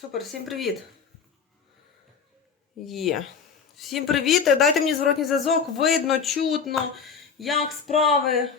Супер, всім привіт. Є. Всім привіт. Дайте мені зворотній зв'язок. Видно, чутно, як справи.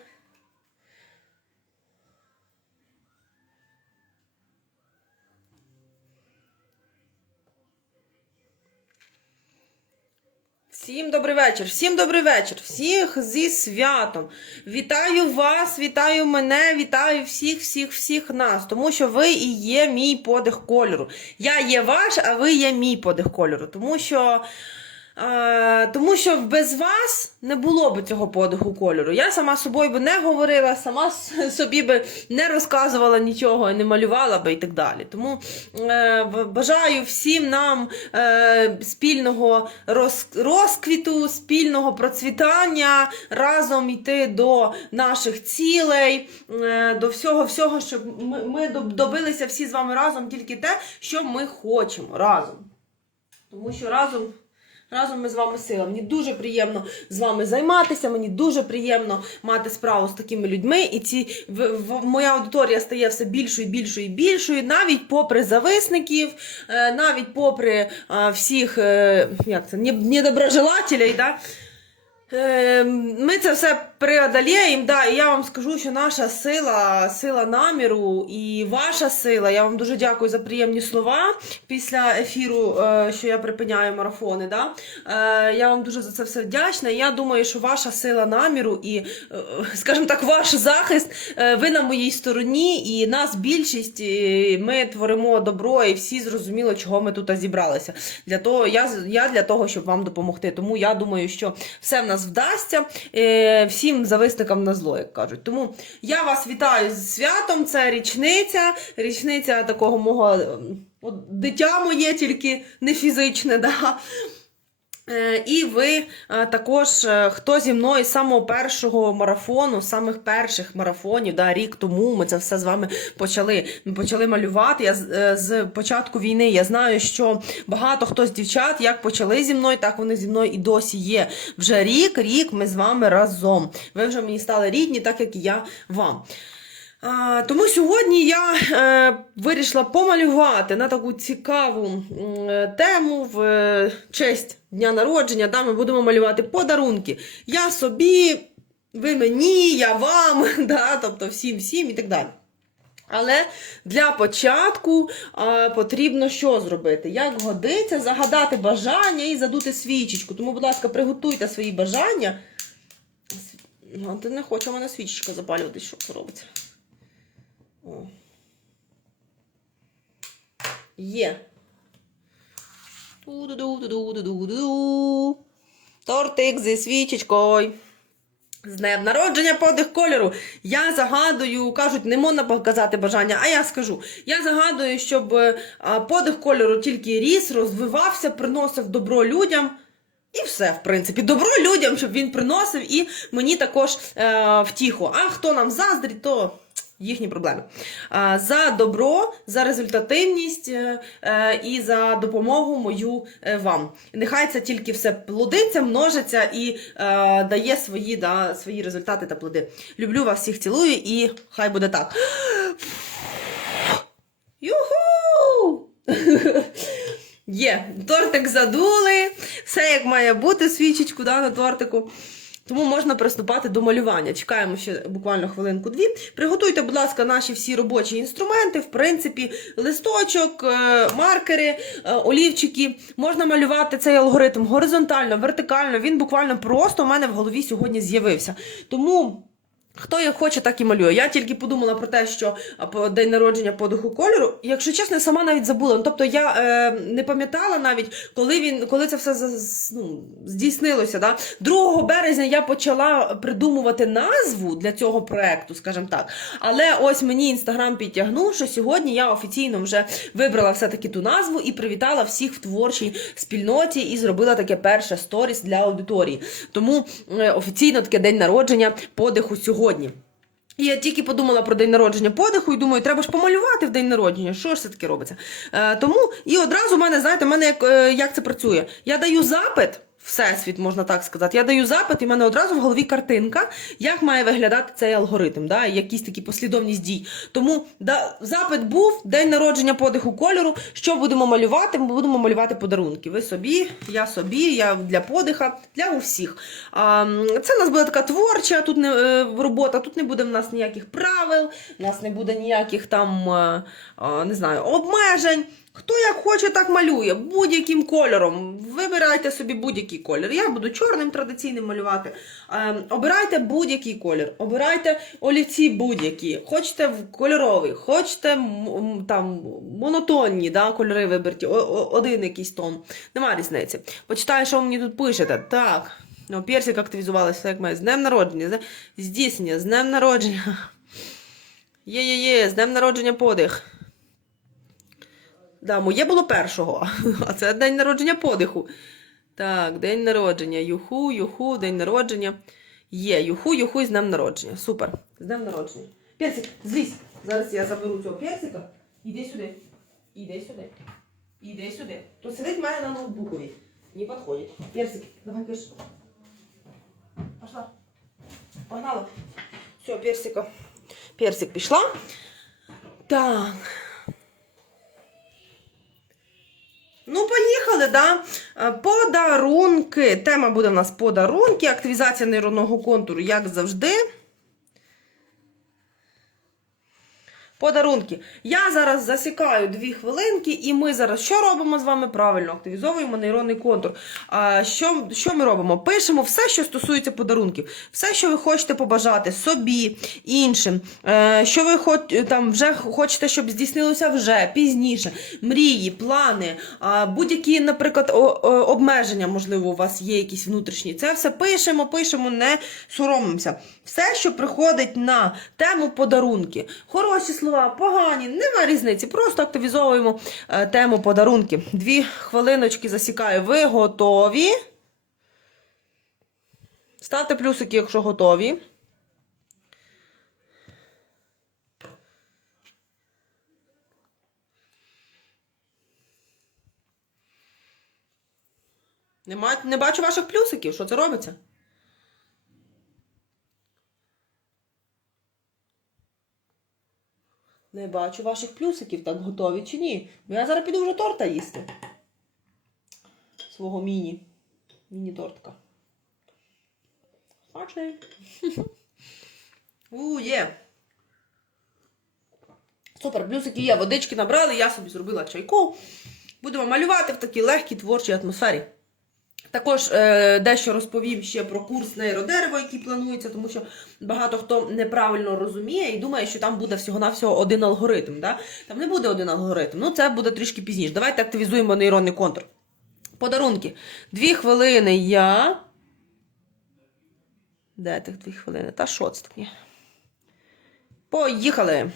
Всім добрий вечір, всім добрий вечір, всіх зі святом. Вітаю вас, вітаю мене, вітаю всіх, всіх, всіх нас, тому що ви і є мій подих кольору. Я є ваш, а ви є мій подих кольору. Тому що. Е, тому що без вас не було б цього подиху кольору. Я сама собою би не говорила, сама собі би не розказувала нічого, не малювала би і так далі. Тому е, бажаю всім нам е, спільного роз, розквіту, спільного процвітання, разом йти до наших цілей, е, до всього, всього, щоб ми, ми добилися всі з вами разом тільки те, що ми хочемо разом. Тому що разом. Разом ми з вами сила. Мені дуже приємно з вами займатися. Мені дуже приємно мати справу з такими людьми. І ці в, в- моя аудиторія стає все більшою, більшою більшою, навіть попри зависників, е, навіть попри е, всіх е, як це, недоброжелателей, да? Ми це все преодоліємо, да, і я вам скажу, що наша сила, сила наміру і ваша сила. Я вам дуже дякую за приємні слова після ефіру, що я припиняю марафони. Да? Е, Я вам дуже за це все вдячна. Я думаю, що ваша сила наміру і, е, скажімо так, ваш захист, е, ви на моїй стороні, і нас більшість. і Ми творимо добро, і всі зрозуміло, чого ми тут зібралися. Для того я, я для того, щоб вам допомогти. Тому я думаю, що все в нас вдасться. Е, всім зависникам на зло, як кажуть. Тому я вас вітаю з святом. Це річниця, річниця такого мого ем, от, дитя моє, тільки не фізичне. Да? Е, І ви е, також, е, хто зі мною з самого першого марафону, з самих перших марафонів, да, рік тому ми це все з вами почали. Почали малювати. Я з, з початку війни я знаю, що багато хто з дівчат як почали зі мною, так вони зі мною і досі є. Вже рік, рік ми з вами разом. Ви вже мені стали рідні, так як і я вам. А, тому сьогодні я е, вирішила помалювати на таку цікаву е, тему в е, честь дня народження. Да, ми будемо малювати подарунки. Я собі, ви мені, я вам, да, тобто всім, всім і так далі. Але для початку е, потрібно що зробити? Як годиться, загадати бажання і задути свічечку. Тому, будь ласка, приготуйте свої бажання. Ти не хоче мене свічечка запалюватись, що це робиться. О. Є. Тортик зі свічечкою. З днем народження подих кольору. Я загадую, кажуть, не можна показати бажання, а я скажу. Я загадую, щоб е, подих кольору тільки ріс, розвивався, приносив добро людям. І все, в принципі, добро людям, щоб він приносив, і мені також е, втіху. А хто нам заздрить, то їхні проблеми. За добро, за результативність е, е, і за допомогу мою е, вам. Нехай це тільки все плодиться, множиться і дає свої, да, свої результати та плоди. Люблю вас всіх цілую і хай буде так. Юху! Є, тортик задули, все як має бути, свічечку да, на тортику. Тому можна приступати до малювання. Чекаємо ще буквально хвилинку-дві. Приготуйте, будь ласка, наші всі робочі інструменти. В принципі, листочок, е, маркери, е, олівчики. Можна малювати цей алгоритм горизонтально, вертикально. Він буквально просто у мене в голові сьогодні з'явився. Тому. Хто як хоче, так і малює. Я тільки подумала про те, що день народження подиху кольору. Якщо чесно, сама навіть забула. Ну, тобто я е, не пам'ятала навіть, коли він, коли це все ну, здійснилося. Да? 2 березня я почала придумувати назву для цього проекту, скажімо так. Але ось мені інстаграм підтягнув, що сьогодні я офіційно вже вибрала все-таки ту назву і привітала всіх в творчій спільноті і зробила таке перше сторіс для аудиторії. Тому е, офіційно таке день народження подиху сьогодні. І я тільки подумала про день народження подиху і думаю, треба ж помалювати в день народження. Що ж це таке робиться? Е, тому і одразу в мене, знаєте, в мене як, е, як це працює? Я даю запит всесвіт, можна так сказати. Я даю запит, і в мене одразу в голові картинка, як має виглядати цей алгоритм, да, якісь такі послідовність дій. Тому да, запит був, день народження подиху кольору. Що будемо малювати? Ми будемо малювати подарунки. Ви собі, я собі, я для подиха, для усіх. А, це у нас буде така творча тут не, е, робота, тут не буде в нас ніяких правил, у нас не буде ніяких там, е, е, не знаю, обмежень. Хто як хоче, так малює, будь-яким кольором. Вибирайте собі будь-який колір. Я буду чорним традиційним малювати. Е, обирайте будь-який колір, обирайте олівці будь-які. Хочете кольоровий, хочете там монотонні да, кольори о- один якийсь тон. Нема різниці. Почитаю, що ви мені тут пишете. Так. Ну, персик активізувалася, як має. З днем народження, здійснення, з днем народження. Є-є-є, з днем народження подих. Да, моє було першого, а це день народження подиху. Так, день народження. Юху, юху, день народження. Є, юху, юху і з днем народження. Супер. З днем народження. Персик, злізь. Зараз я заберу цього персика. Іди сюди. Іди сюди. Іди сюди. То сидить мене на ноутбукові. Не підходить. Персик, давай пиш. Пошла. Погнала. Все, персика. Персик пішла. Так. Поїхали, да? Е, Подарунки. Тема буде в нас подарунки, активізація нейронного контуру, як завжди. Подарунки. Я зараз засікаю дві хвилинки, і ми зараз що робимо з вами правильно? Активізовуємо нейронний контур. А, що, що ми робимо? Пишемо все, що стосується подарунків, все, що ви хочете побажати собі, іншим, е, що ви хоч, там вже хочете, щоб здійснилося вже пізніше. Мрії, плани, будь-які, наприклад, обмеження, можливо, у вас є якісь внутрішні. Це все пишемо, пишемо, не соромимося. Все, що приходить на тему подарунки. Хороші слова, погані, нема різниці. Просто активізовуємо е, тему подарунки. Дві хвилиночки засікаю. Ви готові? Ставте плюсики, якщо готові. Не бачу ваших плюсиків. Що це робиться? Не бачу ваших плюсиків, так готові чи ні? Бо я зараз піду вже торта їсти. Свого міні. Міні-тортка. Смачний. У, є. Супер, плюсики є. Водички набрали, я собі зробила чайку. Будемо малювати в такій легкій творчій атмосфері. Також е, дещо розповім ще про курс нейродерево, який планується, тому що багато хто неправильно розуміє і думає, що там буде всього-навсього один алгоритм. Да? Там не буде один алгоритм. Ну, це буде трішки пізніше. Давайте активізуємо нейронний контур. Подарунки. Дві хвилини я. Де тих дві хвилини? Та що це таке? Поїхали!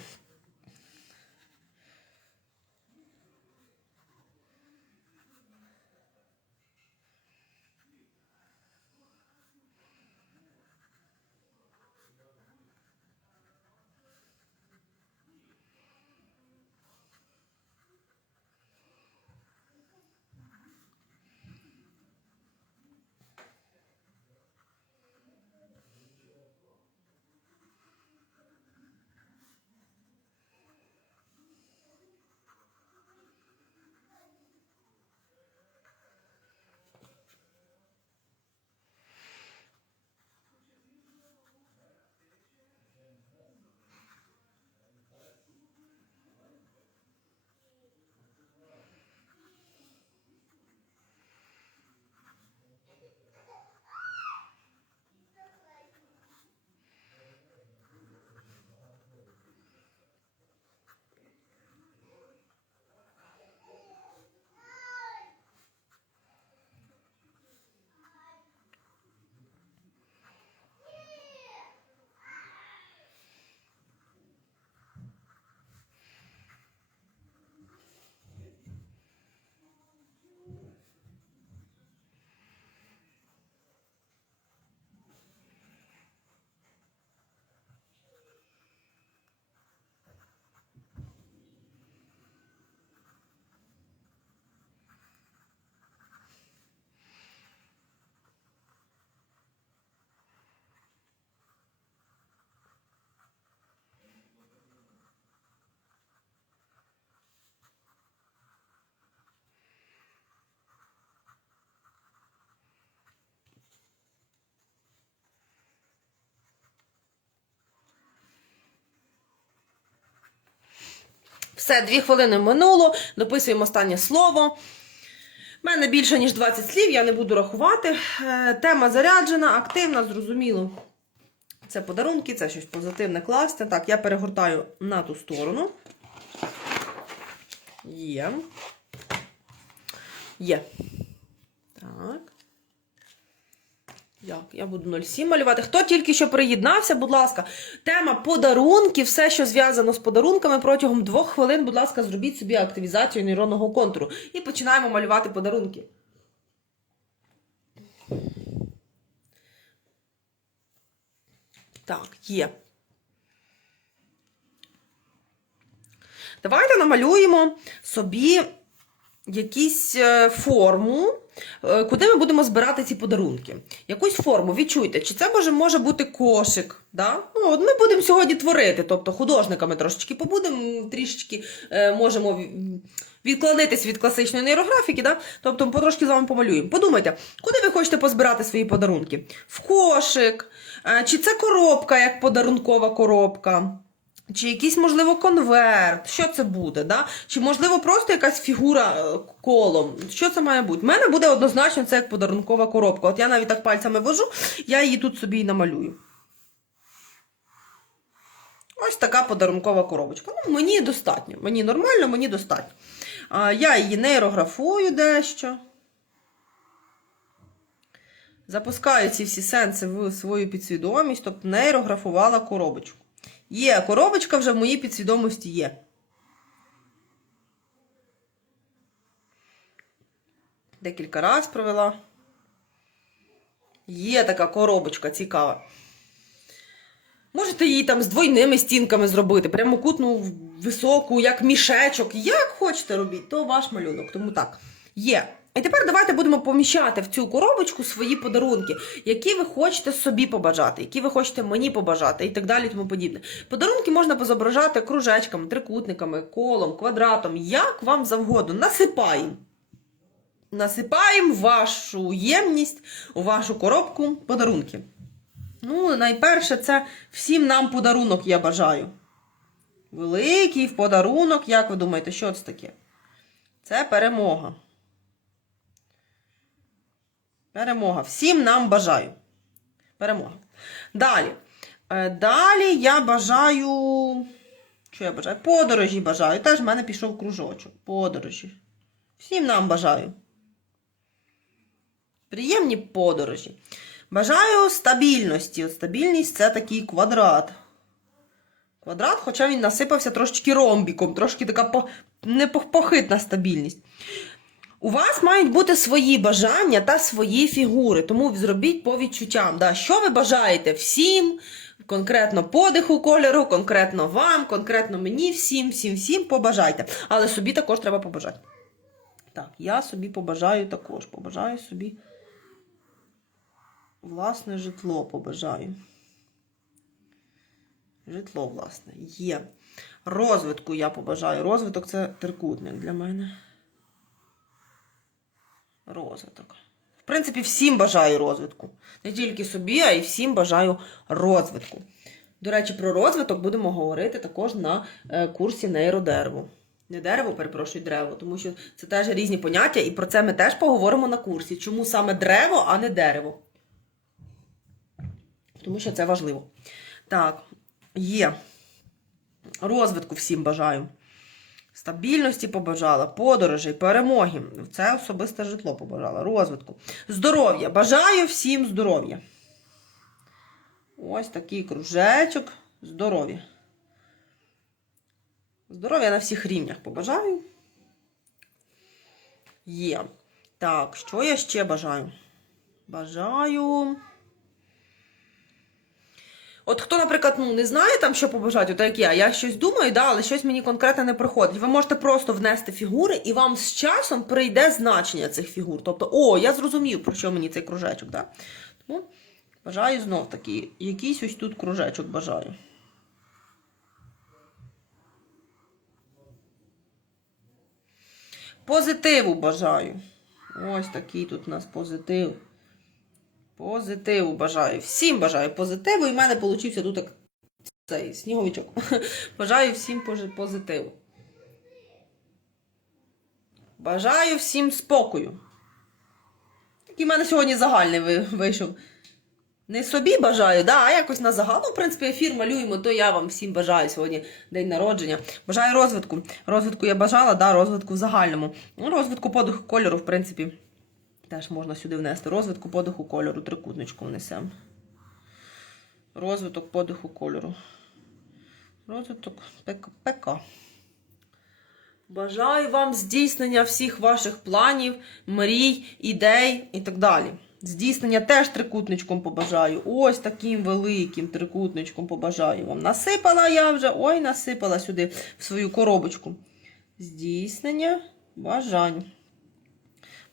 Все, дві хвилини минуло, дописуємо останнє слово. У мене більше, ніж 20 слів, я не буду рахувати. Е, Тема заряджена, активна, зрозуміло. Це подарунки, це щось позитивне класне. Так, я перегортаю на ту сторону. Є. Є. Так. Як? Я буду 0,7 малювати. Хто тільки що приєднався, будь ласка, тема подарунки, все, що зв'язано з подарунками, протягом двох хвилин, будь ласка, зробіть собі активізацію нейронного контуру. І починаємо малювати подарунки. Так, є. Давайте намалюємо собі якусь е, форму, е, куди ми будемо збирати ці подарунки. Якусь форму, відчуйте, чи це може, може бути кошик. Да? Ну, от ми будемо сьогодні творити, тобто художниками трошечки побудемо, трішечки е, можемо ві- відклонитись від класичної нейрографіки, да? тобто потрошки з вами помалюємо. Подумайте, куди ви хочете позбирати свої подарунки? В кошик, чи це коробка, як подарункова коробка? Чи якийсь, можливо, конверт, що це буде, да? Чи, можливо, просто якась фігура е, колом. Що це має бути? У мене буде однозначно це як подарункова коробка. От я навіть так пальцями вожу, я її тут собі і намалюю. Ось така подарункова коробочка. Ну, мені достатньо. Мені нормально, мені достатньо. А, я її нейрографую дещо. Запускаю ці всі сенси в свою підсвідомість, тобто нейрографувала коробочку. Є, коробочка вже в моїй підсвідомості є. Декілька разів провела. Є така коробочка цікава. Можете її там з двойними стінками зробити, прямокутну, високу, як мішечок. Як хочете робіть, то ваш малюнок. Тому так. Є. І тепер давайте будемо поміщати в цю коробочку свої подарунки, які ви хочете собі побажати, які ви хочете мені побажати, і так далі, тому подібне. Подарунки можна позображати кружечками, трикутниками, колом, квадратом, як вам завгодно. Насипаємо. Насипаємо вашу ємність, у вашу коробку подарунки. Ну, найперше, це всім нам подарунок я бажаю. Великий в подарунок, як ви думаєте, що це таке? Це перемога. Перемога. Всім нам бажаю. Перемога. Далі. Е, Далі я бажаю. Що я бажаю? Подорожі бажаю. Теж в мене пішов кружочок. Подорожі. Всім нам бажаю. Приємні подорожі. Бажаю стабільності. От стабільність це такий квадрат. Квадрат, хоча він насипався трошечки ромбіком, трошки така по... непохитна стабільність. У вас мають бути свої бажання та свої фігури, тому зробіть по відчуттям. Да, що ви бажаєте всім, конкретно подиху кольору, конкретно вам, конкретно мені, всім, всім, всім побажайте. Але собі також треба побажати. Так, я собі побажаю також. Побажаю собі власне житло побажаю. Житло, власне, є. Розвитку я побажаю. Розвиток це трикутник для мене. Розвиток. В принципі, всім бажаю розвитку. Не тільки собі, а й всім бажаю розвитку. До речі, про розвиток будемо говорити також на е, курсі нейродереву. Не дерево, перепрошую, древо, тому що це теж різні поняття, і про це ми теж поговоримо на курсі. Чому саме древо, а не дерево? Тому що це важливо. Так, є. Розвитку всім бажаю. Стабільності побажала, подорожей, перемоги. Це особисте житло побажала, розвитку. Здоров'я. Бажаю всім здоров'я. Ось такий кружечок. Здоров'я. Здоров'я на всіх рівнях побажаю. Є. Так, що я ще бажаю? Бажаю. От хто, наприклад, ну, не знає там, що побажати, от як я, я щось думаю, да, але щось мені конкретно не приходить. Ви можете просто внести фігури, і вам з часом прийде значення цих фігур. Тобто, о, я зрозумів, про що мені цей кружечок. Да? Тому бажаю знов таки, якийсь ось тут кружечок бажаю. Позитиву бажаю. Ось такий тут у нас позитив. Позитиву бажаю. Всім бажаю позитиву. І в мене вийшов тут як цей сніговичок. Бажаю всім позитиву. Бажаю всім спокою. Такий в мене сьогодні загальний вийшов. Не собі бажаю, да, а якось на загал. В принципі, ефір малюємо, то я вам всім бажаю сьогодні день народження. Бажаю розвитку. Розвитку я бажала, да, розвитку в загальному. Ну, розвитку подиху кольору, в принципі, теж можна сюди внести. Розвитку подиху кольору, трикутничку внесемо. Розвиток подиху кольору. Розвиток ПК. Бажаю вам здійснення всіх ваших планів, мрій, ідей і так далі. Здійснення теж трикутничком побажаю. Ось таким великим трикутничком побажаю вам. Насипала я вже, ой, насипала сюди в свою коробочку. Здійснення бажань.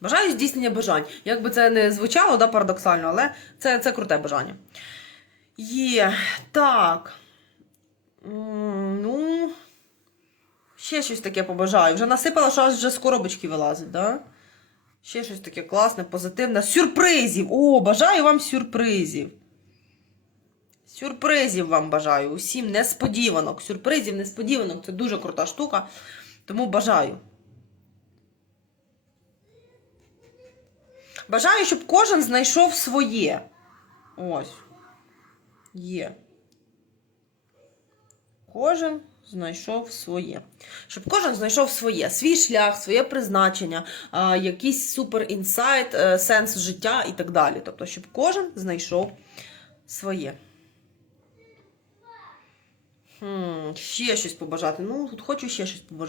Бажаю здійснення бажань. Як би це не звучало, да, парадоксально, але це, це круте бажання. Є. Так. Ну. Ще щось таке побажаю. Вже насипала, що аж вже з коробочки вилазить, да? Ще щось таке класне, позитивне. Сюрпризів! О, бажаю вам сюрпризів. Сюрпризів вам бажаю. Усім несподіванок. Сюрпризів, несподіванок це дуже крута штука. Тому бажаю. Бажаю, щоб кожен знайшов своє. Ось. Є. Кожен знайшов своє. Щоб кожен знайшов своє, свій шлях, своє призначення, якийсь супер інсайт, е, сенс життя і так далі. Тобто, щоб кожен знайшов своє. Хм, ще щось побажати. Ну, тут хочу ще щось побажати.